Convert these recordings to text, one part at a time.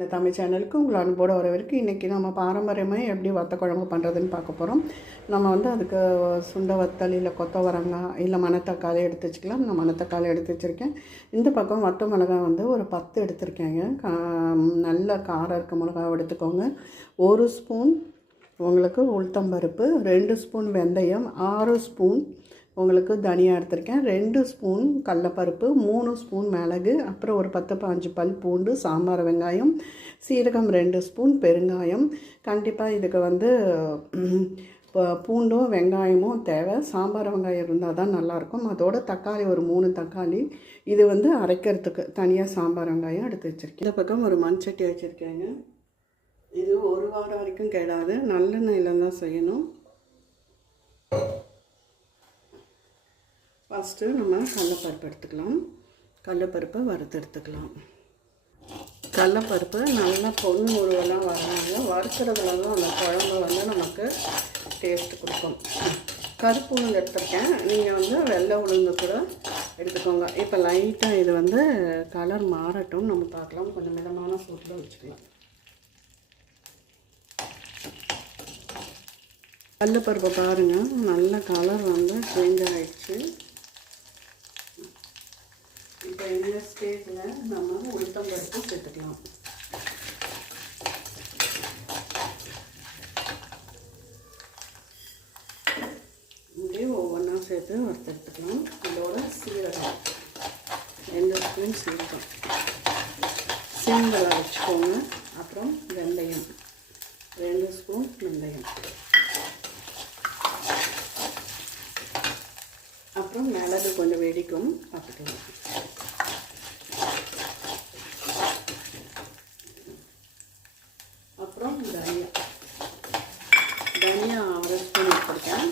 இந்த தமிழ் சேனலுக்கு உங்களை அனுப்போட வரவேற்கு இன்றைக்கி நம்ம பாரம்பரியமாக எப்படி வத்த குழம்பு பண்ணுறதுன்னு பார்க்க போகிறோம் நம்ம வந்து அதுக்கு சுண்ட வத்தல் இல்லை கொத்தவரங்காய் இல்லை மணத்தக்காளி எடுத்து வச்சுக்கலாம். நான் மணத்தக்காளி எடுத்து வச்சுருக்கேன். இந்த பக்கம் வத்த மிளகாய் வந்து ஒரு பத்து எடுத்திருக்கேங்க. கா நல்ல காரம் இருக்க மிளகாவை எடுத்துக்கோங்க. ஒரு ஸ்பூன் உங்களுக்கு உளுத்தம்பருப்பு ரெண்டு ஸ்பூன் வெந்தயம் ஆறு ஸ்பூன் உங்களுக்கு தனியாக எடுத்திருக்கேன். ரெண்டு ஸ்பூன் கடலப்பருப்பு மூணு ஸ்பூன் மிளகு அப்புறம் ஒரு பத்து பாஞ்சு பல் பூண்டு சாம்பார் வெங்காயம் சீரகம் ரெண்டு ஸ்பூன் பெருங்காயம். கண்டிப்பாக இதுக்கு வந்து ப- பூண்டும் வெங்காயமும் தேவை. சாம்பார் வெங்காயம் இருந்தால் தான் நல்லாயிருக்கும். அதோட தக்காளி ஒரு மூணு தக்காளி. இது வந்து அரைக்கிறதுக்கு தனியாக சாம்பார் வெங்காயம் எடுத்து வச்சுருக்கேன். இந்த பக்கம் ஒரு மண் சட்டி வச்சுருக்கேங்க. இது ஒரு வாரம் வரைக்கும் கெடாது. நல்லெண்ணெயில் தான் செய்யணும். ஃபஸ்ட்டு நம்ம கடலப்பருப்பு எடுத்துக்கலாம் கடலப்பருப்பை வறுத்து எடுத்துக்கலாம் கடலப்பருப்பு நல்லா பொன் உருவெல்லாம் வராங்க வறுக்கிறதுல தான் அந்த குழம்பு வந்து நமக்கு டேஸ்ட் கொடுக்கும். கருப்பு உளுந்து எடுத்துருக்கேன். நீங்கள் வந்து வெள்ளை உளுந்து கூட எடுத்துக்கோங்க. இப்போ லைட்டாக இது வந்து கலர் மாறட்டும். நம்ம பார்க்கலாம். கொஞ்சம் மிதமான சூட்டில் வச்சுக்கலாம். கடலப்பருப்பை பாருங்கள் நல்ல கலர் வந்து சேஞ்ச் ஆயிடுச்சு இப்போ இந்த ஸ்டேஜில் நம்ம உளுத்தம் பருப்பு சேர்த்துக்கலாம் இப்படியே ஒவ்வொன்றா சேர்த்து வறுத்தெடுத்துக்கலாம் இதோட சீரகம் ரெண்டு ஸ்பூன் சீரகம் சிம்பிளாக வச்சுக்கோங்க. அப்புறம் வெந்தயம். ரெண்டு ஸ்பூன் வெந்தயம். அப்புறம் மிளகு கொஞ்சம் வெடிக்கும். பார்த்துக்கலாம் அப்புறம் தனியா தனியா அரை ஸ்பூன் எடுத்துருக்கேன்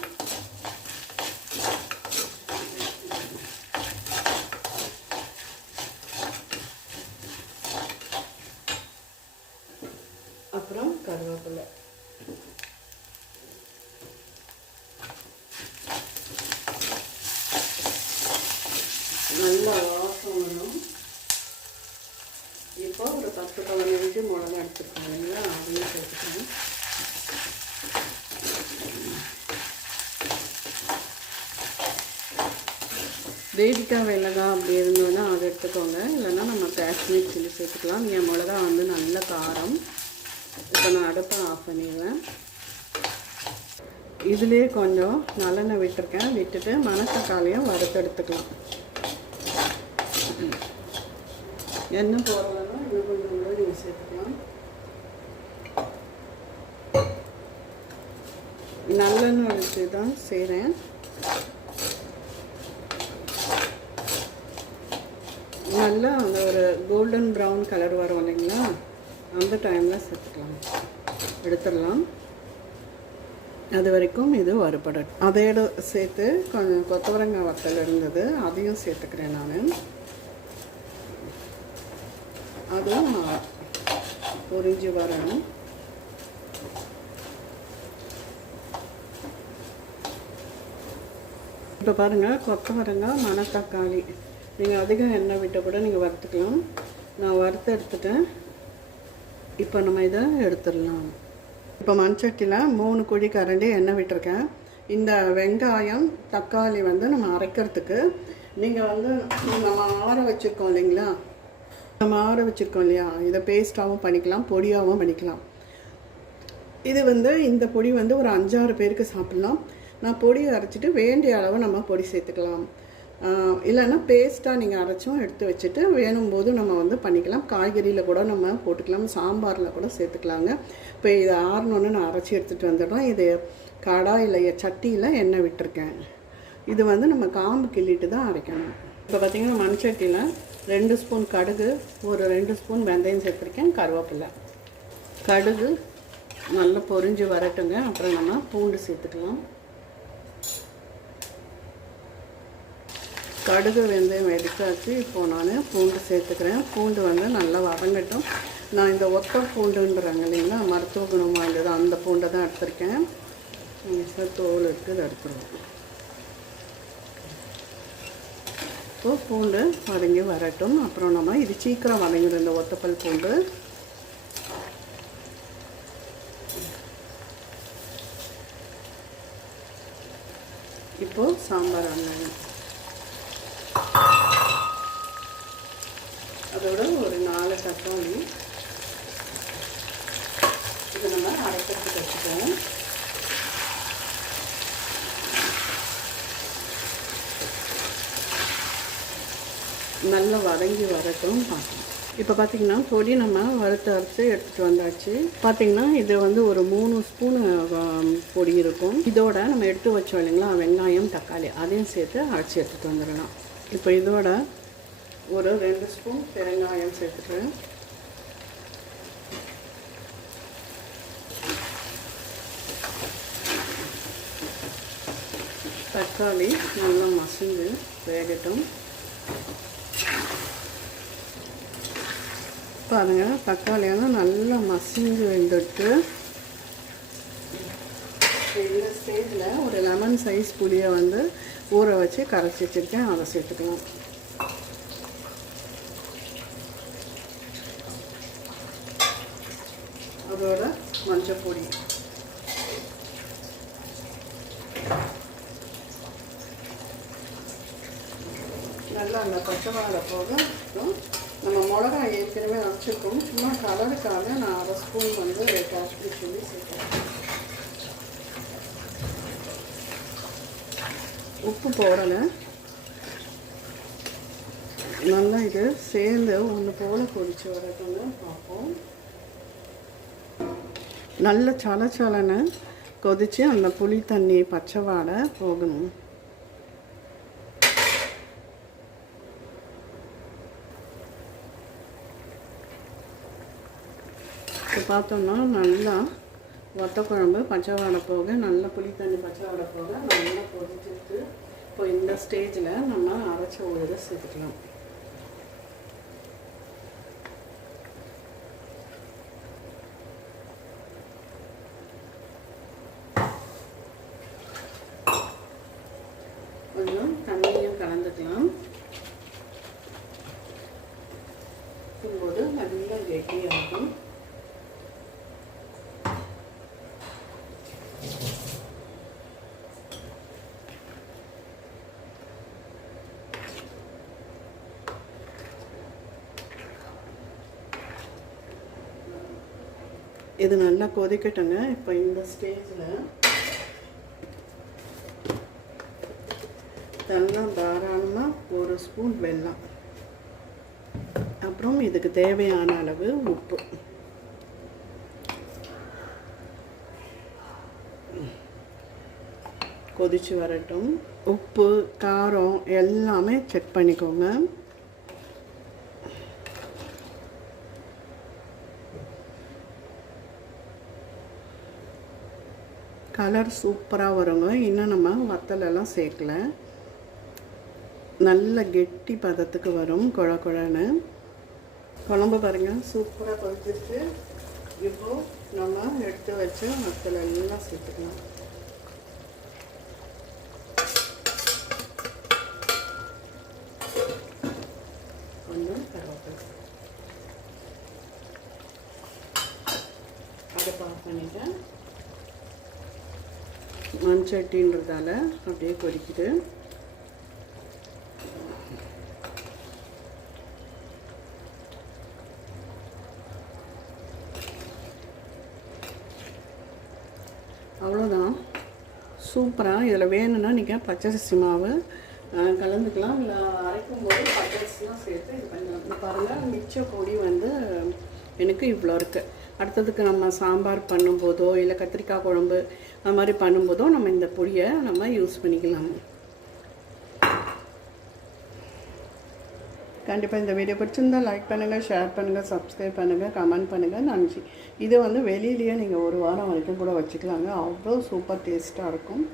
அப்புறம் கருவேப்பிலை நல்ல வாசம் வரும் இப்போ ஒரு பத்து பதினஞ்சு மிளகா எடுத்துருக்கோம் இல்லைங்களா அதையும் சேர்த்துக்கணும் வேடிக்காய் மிளகா அப்படி இருந்ததுன்னா அதை எடுத்துக்கோங்க. இல்லைன்னா நம்ம காஷ்மீர் சில்லி சேர்த்துக்கலாம். என் மிளகா வந்து நல்ல காரம். இப்போ நான் அடுப்பை ஆஃப் பண்ணிடுவேன் இதுலேயே கொஞ்சம் நல்லெண்ணெய் விட்டுருக்கேன். விட்டுட்டு மணத்தக்காளியும் வறுத்து எடுத்துக்கலாம். எண்ணெய் போடுறதுனா இது கொஞ்சம் கூட நீங்கள் சேர்த்துக்கலாம். நல்லெண்ணெய் வச்சு தான் செய்கிறேன் நல்லா அந்த ஒரு கோல்டன் ப்ரௌன் கலர் வரும் இல்லைங்களா? அந்த டைமில் சேர்த்துக்கலாம். எடுத்துடலாம். அது வரைக்கும் இது வறுபடட்டும் அதோட சேர்த்து கொஞ்சம் கொத்தவரங்காய் வத்தல் இருந்தது அதையும் சேர்த்துக்கிறேன் நான். அதுவும் பொரிஞ்சு வரணும் இப்போ பாருங்கள் கொத்தவரங்காய் மணத்தக்காளி. நீங்கள் அதிகம் எண்ணெய் விட்ட கூட நீங்கள் வறுத்துக்கலாம். நான் வறுத்து எடுத்துட்டேன். இப்போ நம்ம இதை எடுத்துடலாம். இப்போ மண்சட்டியில் மூணு குழி கரண்டி எண்ணெய் விட்டுருக்கேன். இந்த வெங்காயம் தக்காளி வந்து நம்ம அரைக்கிறதுக்கு நீங்கள் வந்து நம்ம ஆற வச்சுருக்கோம் இல்லைங்களா? நம்ம ஆற வச்சுருக்கோம் இல்லையா? இதை பேஸ்ட்டாகவும் பண்ணிக்கலாம் பொடியாகவும் பண்ணிக்கலாம். இது வந்து இந்த பொடி வந்து ஒரு அஞ்சாறு பேருக்கு சாப்பிட்லாம். நான் பொடி அரைச்சிட்டு வேண்டிய அளவு நம்ம பொடி சேர்த்துக்கலாம். இல்லைன்னா பேஸ்ட்டாக நீங்கள் அரைச்சும் எடுத்து வச்சுட்டு வேணும் போது நம்ம வந்து பண்ணிக்கலாம். காய்கறியில் கூட நம்ம போட்டுக்கலாம். சாம்பாரில் கூட சேர்த்துக்கலாங்க. இப்போ இதை ஆறணுன்னு நான் அரைச்சி எடுத்துகிட்டு வந்துடுறோம் இது கடா இல்லை சட்டியில் எண்ணெய் விட்டுருக்கேன். இது வந்து நம்ம காம்பு கிள்ளிட்டு தான் அரைக்கணும். இப்போ பார்த்திங்கன்னா மண்சட்டியில் ரெண்டு ஸ்பூன் கடுகு ஒரு ரெண்டு ஸ்பூன் வெந்தயம் சேர்த்துருக்கேன் கருவேப்பிலை. கடுகு நல்லா பொறிஞ்சு வரட்டுங்க. அப்புறம் நம்ம பூண்டு சேர்த்துக்கலாம். கடுகு வெந்தயம் எடுத்தாச்சு. இப்போது நான் பூண்டு சேர்த்துக்கிறேன். பூண்டு வந்து நல்லா வதங்கட்டும். நான் இந்த ஒத்த பூண்டுன்றாங்க இல்லைங்களா மருத்துவ குணம் வாய்ந்தது அந்த பூண்டை தான் எடுத்திருக்கேன். தோல் எடுத்து இதை எடுத்துருவோம். இப்போ பூண்டு வதங்கி வரட்டும். அப்புறம் நம்ம இது சீக்கிரம் வதங்கிடும் இந்த ஒத்தப்பல் பூண்டு. இப்போது சாம்பார் வாங்க அதோட ஒரு நாலு தக்காளி. இது நம்ம அரைக்கிறதுக்கு வச்சுக்குவோம். நல்லா வதங்கி வரட்டும் பார்க்கணும் இப்போ பார்த்தீங்கன்னா பொடி நம்ம வறுத்து அரைச்சி எடுத்துகிட்டு வந்தாச்சு. பார்த்தீங்கன்னா இது வந்து ஒரு மூணு ஸ்பூனு பொடி இருக்கும். இதோட நம்ம எடுத்து வச்சோம் இல்லைங்களா வெங்காயம் தக்காளி அதையும் சேர்த்து அரைச்சி எடுத்துகிட்டு வந்துடலாம். இப்போ இதோட ஒரு ரெண்டு ஸ்பூன் பெருங்காயம் சேர்த்துக்கிறேன். தக்காளி நல்லா மசிஞ்சு வேகட்டும். பாருங்க தக்காளியெல்லாம் நல்லா மசிஞ்சு வெந்துட்டு இந்த ஸ்டேஜில் ஒரு லெமன் சைஸ் புளியை வந்து ஊற வச்சு கரைச்சி வச்சுருக்கேன். அதை சேர்த்துக்கலாம். அதோட மஞ்சள் பொடி நல்லா அந்த பச்சை வாழை போக அப்புறம் நம்ம மிளகா ஏற்கனவே அரைச்சிருக்கோம் சும்மா கலருக்காக நான் அரை ஸ்பூன் வந்து காஷ்மீர் சொல்லி சேர்க்குறேன் உப்பு போடலை நல்லா இது சேர்ந்து ஒன்று போல் கொதிச்சு வரதுன்னு பார்ப்போம் நல்ல சல கொதித்து அந்த புளி தண்ணி பச்சை வாடை போகணும். இப்போ பார்த்தோம்னா நல்லா வத்த குழம்பு பச்சை வாடை போக நல்லா புளி தண்ணி பச்சை வாடை போக நல்லா கொதிச்சுட்டு இப்போ இந்த ஸ்டேஜில் நம்ம அரைச்ச உயிரை சேர்த்துக்கலாம் கொஞ்சம் தண்ணியும் கலந்துக்கலாம் போது நல்லா கெட்டியாகும் இது நல்லா கொதிக்கட்டுங்க. இப்போ இந்த ஸ்டேஜில் நல்லா தாராளமாக ஒரு ஸ்பூன் வெல்லம். அப்புறம் இதுக்கு தேவையான அளவு உப்பு. கொதிச்சு வரட்டும். உப்பு காரம் எல்லாமே செக் பண்ணிக்கோங்க. கலர் சூப்பராக வருங்க. இன்னும் நம்ம வத்தலெல்லாம் சேர்க்கல. நல்ல கெட்டி பதத்துக்கு வரும் குழ குழன்னு. குழம்பு பாருங்கள் சூப்பராக கொதிச்சிட்டு இப்போது நம்ம எடுத்து வச்சு வத்தலெல்லாம் சேர்த்துக்கலாம் கொஞ்சம் கருவேப்பிலை அதை பாஸ் பண்ணிட்டேன் மண்சட்டின்றதால அப்படியே கொதிக்குது. அவ்வளோதான் சூப்பராக இதில் வேணும்னா நீங்கள் பச்சரிசி மாவு கலந்துக்கலாம். இல்லை அரைக்கும் போது பச்சரிசிலாம் சேர்த்து இது பண்ணலாம். பாருங்கள் மிச்ச பொடி வந்து எனக்கு இவ்வளோ இருக்குது அடுத்ததுக்கு நம்ம சாம்பார் பண்ணும்போதோ இல்லை கத்திரிக்காய் குழம்பு அது மாதிரி பண்ணும்போதோ நம்ம இந்த பொடியை நம்ம யூஸ் பண்ணிக்கலாம். கண்டிப்பாக இந்த வீடியோ பிடிச்சிருந்தா லைக் பண்ணுங்கள் ஷேர் பண்ணுங்கள் சப்ஸ்கிரைப் பண்ணுங்கள் கமெண்ட் பண்ணுங்கள் நன்றி. இது வந்து வெளியிலேயே நீங்கள் ஒரு வாரம் வரைக்கும் கூட வச்சுக்கலாங்க. அவ்வளோ சூப்பர் டேஸ்ட்டாக இருக்கும்.